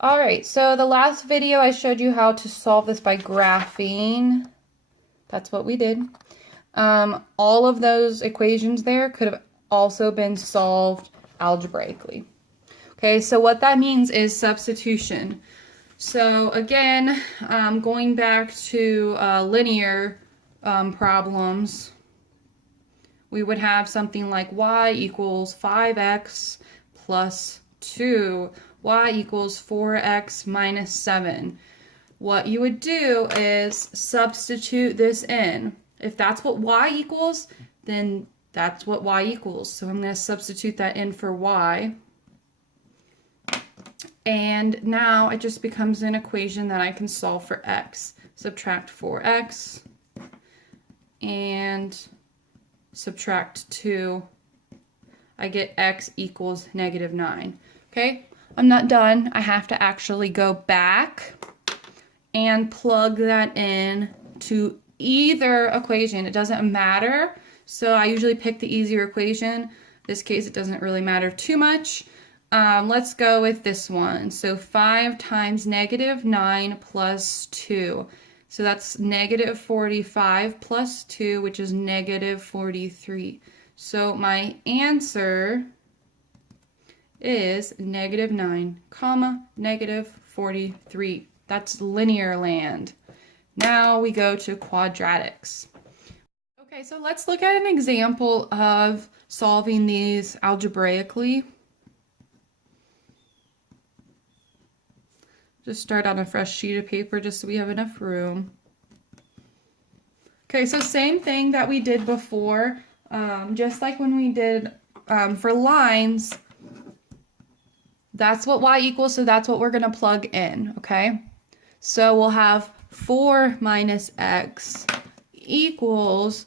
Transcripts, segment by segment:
All right, so the last video I showed you how to solve this by graphing. That's what we did. All of those equations there could have also been solved algebraically. Okay, so what that means is substitution. So again, going back to linear problems, we would have something like y equals 5x plus 2, y equals 4x minus 7. What you would do is substitute this in. If that's what y equals, then that's what y equals. So I'm going to substitute that in for y. And now it just becomes an equation that I can solve for x. Subtract 4x and subtract 2. I get x equals -9. Okay, I'm not done. I have to actually go back and plug that in to either equation. It doesn't matter. So I usually pick the easier equation. In this case, it doesn't really matter too much. Let's go with this one. So 5 times -9 plus 2. So that's -45 plus 2, which is -43. So my answer is -9, -43. That's linear land. Now we go to quadratics. Okay, so let's look at an example of solving these algebraically. Just start on a fresh sheet of paper just so we have enough room. Okay, so same thing that we did before, just like when we did for lines, that's what y equals, so that's what we're going to plug in, okay? So we'll have 4 minus x equals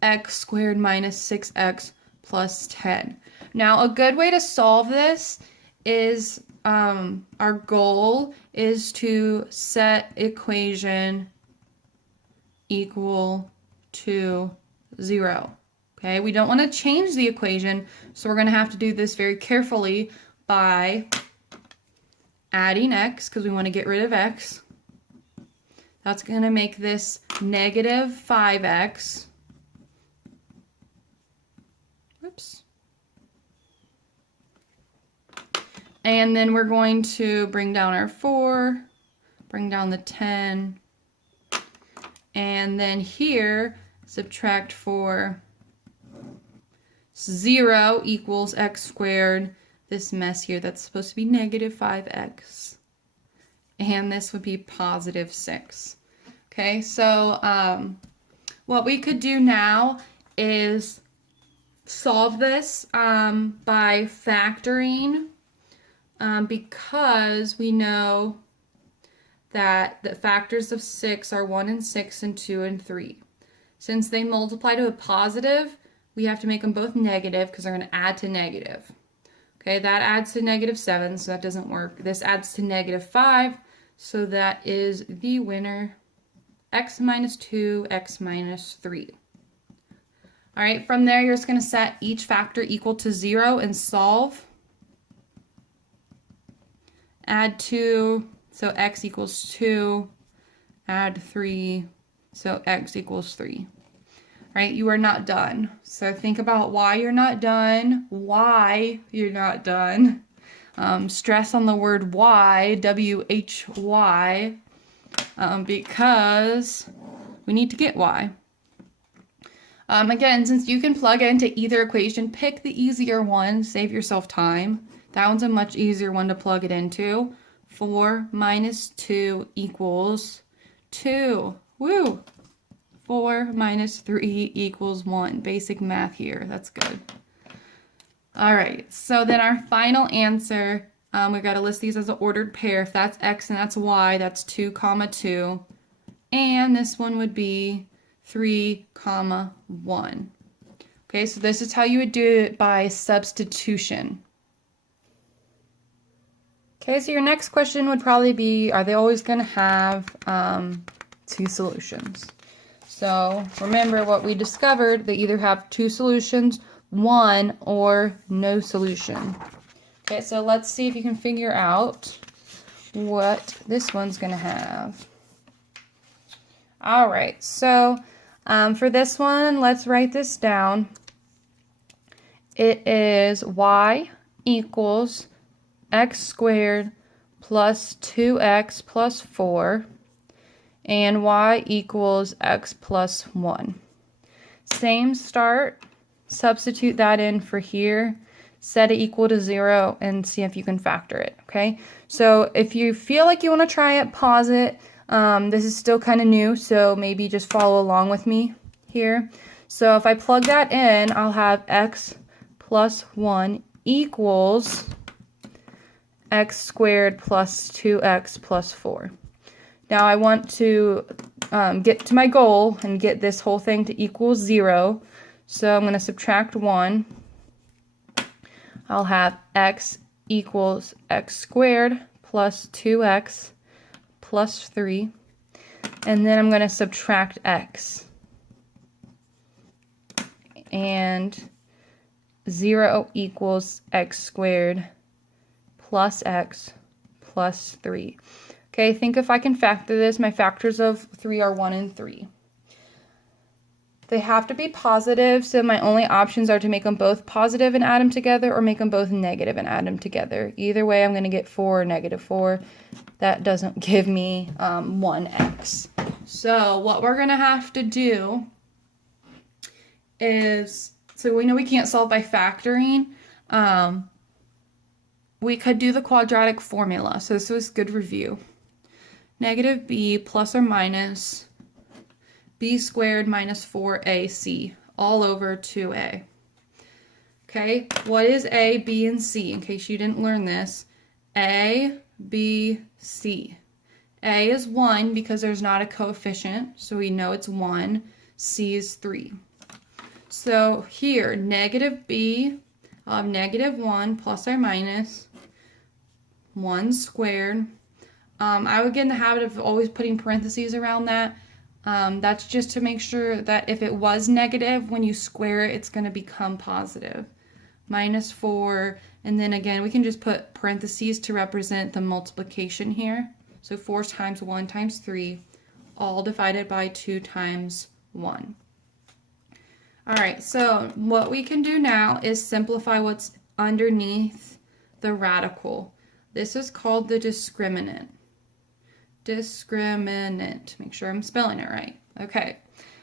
x squared minus 6x plus 10. Now, a good way to solve this is our goal is to set equation equal to 0. Okay, we don't want to change the equation, so we're going to have to do this very carefully by adding x, because we want to get rid of x. That's going to make this -5x. Whoops. And then we're going to bring down our 4, bring down the 10, and then here, subtract 4. 0 equals x squared. This mess here, that's supposed to be -5x. And this would be +6. Okay, so what we could do now is solve this by factoring. Because we know that the factors of 6 are 1 and 6 and 2 and 3. Since they multiply to a positive, we have to make them both negative because they're going to add to negative. Okay, that adds to -7, so that doesn't work. This adds to -5, so that is the winner, x minus 2, x minus 3. All right, from there, you're just going to set each factor equal to 0 and solve. Add 2, so x equals 2. Add 3, so x equals 3. Right? You are not done. So think about why you're not done. Why you're not done. Stress on the word why, W-H-Y, because we need to get y. Again, since you can plug into either equation, pick the easier one, save yourself time. That one's a much easier one to plug it into. 4 minus 2 equals 2. Woo! 4 minus 3 equals 1. Basic math here. That's good. All right, so then our final answer, we've got to list these as an ordered pair. If that's x and that's y, that's 2, 2. And this one would be 3, 1. Okay, so this is how you would do it by substitution. Okay, so your next question would probably be, are they always going to have 2 solutions? So remember what we discovered, they either have 2 solutions, 1, or no solution. Okay, so let's see if you can figure out what this one's going to have. All right, so for this one, let's write this down. It is y equals x squared plus 2x plus 4, and y equals x plus 1. Same start, substitute that in for here, set it equal to 0, and see if you can factor it, okay? So if you feel like you want to try it, pause it. This is still kind of new, so maybe just follow along with me here. So if I plug that in, I'll have x plus 1 equals x squared plus 2x plus 4. Now I want to get to my goal and get this whole thing to equal 0. So I'm going to subtract 1. I'll have x equals x squared plus 2x plus 3. And then I'm going to subtract x. And 0 equals x squared plus x plus 3. Okay, think if I can factor this. My factors of 3 are 1 and 3. They have to be positive, so my only options are to make them both positive and add them together, or make them both negative and add them together. Either way, I'm going to get 4 or negative 4. That doesn't give me 1x. So what we're going to have to do is, so we know we can't solve by factoring. We could do the quadratic formula. So this was good review. Negative b plus or minus b squared minus 4ac all over 2a. Okay, what is a, b, and c? In case you didn't learn this, a, b, c. A is 1 because there's not a coefficient, so we know it's 1. C is 3. So here, negative b, I'll have negative 1 plus or minus 1 squared. I would get in the habit of always putting parentheses around that. That's just to make sure that if it was negative, when you square it, it's going to become positive. Minus 4, and then again, we can just put parentheses to represent the multiplication here. So 4 times 1 times 3, all divided by 2 times 1. All right, so what we can do now is simplify what's underneath the radical. This is called the discriminant. Discriminant. Make sure I'm spelling it right. Okay,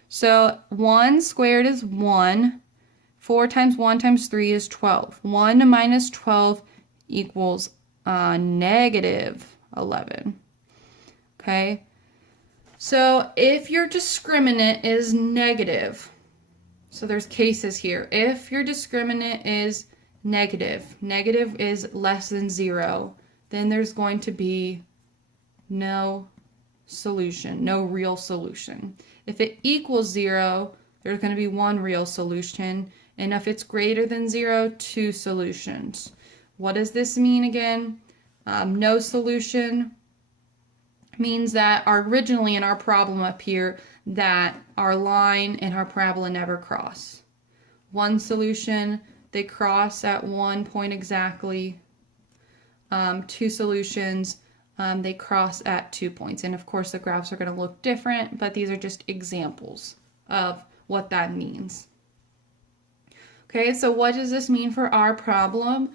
so 1 squared is 1. 4 times 1 times 3 is 12. 1 minus 12 equals negative 11. Okay, so if your discriminant is negative, so there's cases here. If your discriminant is negative is less than 0, then there's going to be no solution, no real solution. If it equals 0, there's going to be 1 real solution, and if it's greater than 0, 2 solutions. What does this mean again? No solution means that originally in our problem up here, that our line and our parabola never cross. 1 solution, they cross at 1 point exactly. 2 solutions, they cross at 2 points. And of course the graphs are going to look different, but these are just examples of what that means. Okay, so what does this mean for our problem?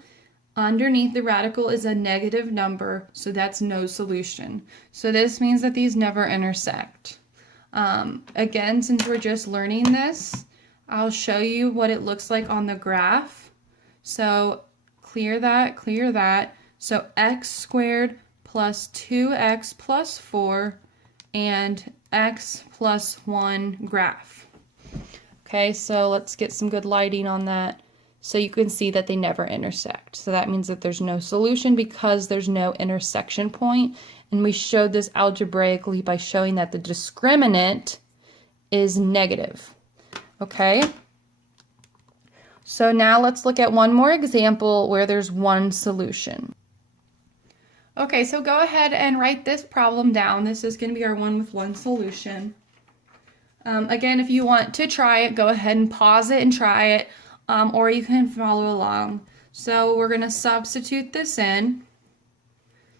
Underneath the radical is a negative number, so that's no solution. So this means that these never intersect. Again, since we're just learning this, I'll show you what it looks like on the graph. So clear that, clear that. So x squared plus 2x plus 4 and x plus 1 graph. Okay, so let's get some good lighting on that so you can see that they never intersect. So that means that there's no solution because there's no intersection point. And we showed this algebraically by showing that the discriminant is negative. Okay, so now let's look at one more example where there's one solution. Okay, so go ahead and write this problem down. This is going to be our one with one solution. Again, if you want to try it, go ahead and pause it and try it, or you can follow along. So we're going to substitute this in.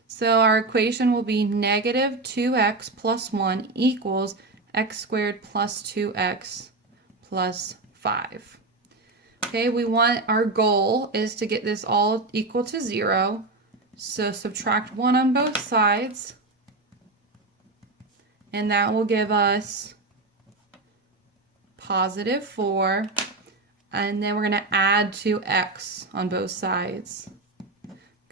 So our equation will be negative 2x plus 1 equals x squared plus 2x plus 5. Okay, our goal is to get this all equal to 0. So subtract 1 on both sides. And that will give us positive 4. And then we're going to add 2x on both sides.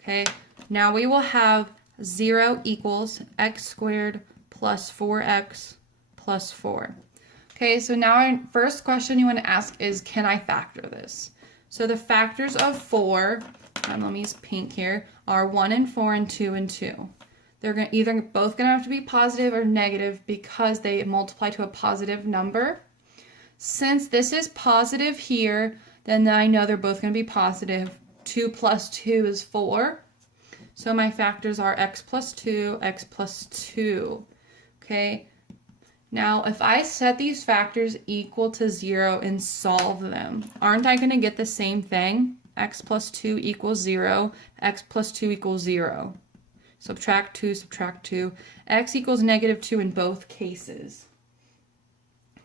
Okay, now we will have 0 equals x squared plus 4x plus 4. Okay, so now our first question you want to ask is, can I factor this? So the factors of 4, let me use pink here, are 1 and 4 and 2 and 2. They're either both going to have to be positive or negative because they multiply to a positive number. Since this is positive here, then I know they're both going to be positive. 2 plus 2 is 4. So my factors are x plus 2, x plus 2. Okay. Now, if I set these factors equal to 0 and solve them, aren't I going to get the same thing? X plus 2 equals 0. X plus 2 equals 0. Subtract 2, subtract 2. X equals negative 2 in both cases.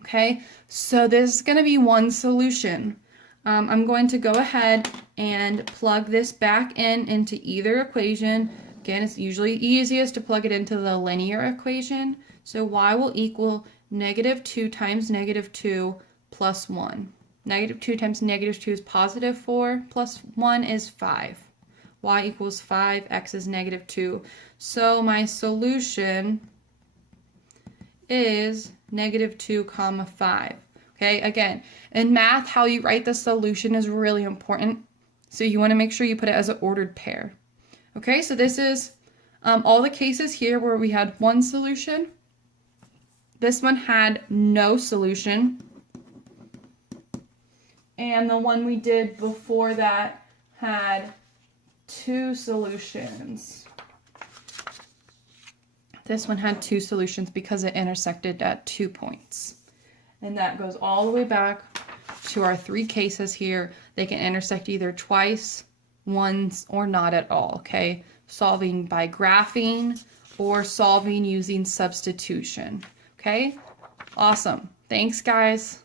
Okay, so this is going to be one solution. I'm going to go ahead and plug this back into either equation. Again, it's usually easiest to plug it into the linear equation. So y will equal negative 2 times negative 2 plus 1. Negative 2 times negative 2 is positive 4 plus 1 is 5. Y equals 5, x is negative 2. So my solution is negative 2 comma 5. Okay, again, in math, how you write the solution is really important. So you want to make sure you put it as an ordered pair. Okay, so this is all the cases here where we had one solution. This one had no solution. And the one we did before that had 2 solutions. This one had 2 solutions because it intersected at 2 points. And that goes all the way back to our 3 cases here. They can intersect either twice, once, or not at all, okay? Solving by graphing or solving using substitution, okay? Awesome. Thanks, guys.